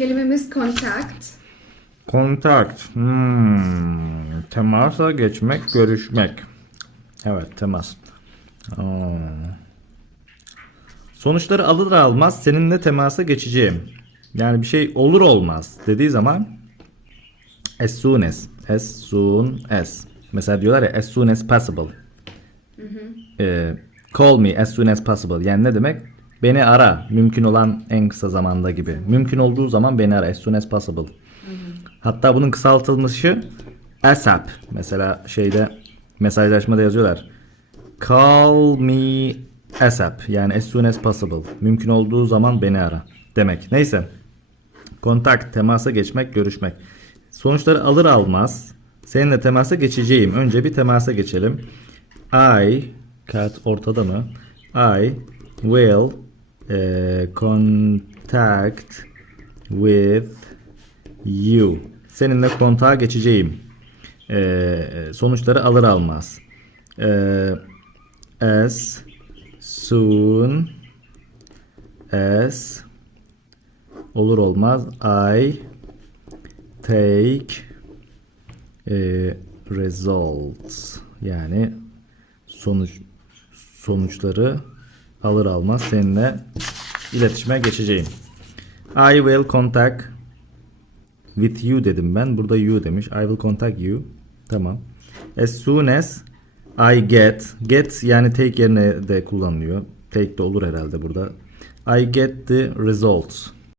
Kelimemiz contact. Kontakt. Hmm. Temasa geçmek, görüşmek. Evet, temas. Aa. Sonuçları alır almaz seninle temasa geçeceğim. Yani bir şey olur olmaz dediği zaman as soon as, as soon as. Mesela diyorlar ya as soon as possible. Ee, call me as soon as possible. Yani ne demek? Beni ara. Mümkün olan en kısa zamanda gibi. Mümkün olduğu zaman beni ara as soon as possible. Hatta bunun kısaltılmışı ASAP. Mesela şeyde mesajlaşmada yazıyorlar. Call me ASAP. Yani as soon as possible. Mümkün olduğu zaman beni ara. Demek. Neyse. Kontak, temasa geçmek, görüşmek. Sonuçları alır almaz seninle temasa geçeceğim. Önce bir temasa geçelim. I, kat ortada mı? I will eh, contact with you. Seninle kontağa geçeceğim. Ee, sonuçları alır almaz. Ee, as soon as olur olmaz I take e, results yani sonuç sonuçları alır almaz seninle iletişime geçeceğim. I will contact with you dedim ben. Burada you demiş. I will contact you. Tamam. As soon as I get. Get yani take yerine de kullanılıyor. Take de olur herhalde burada. I get the results.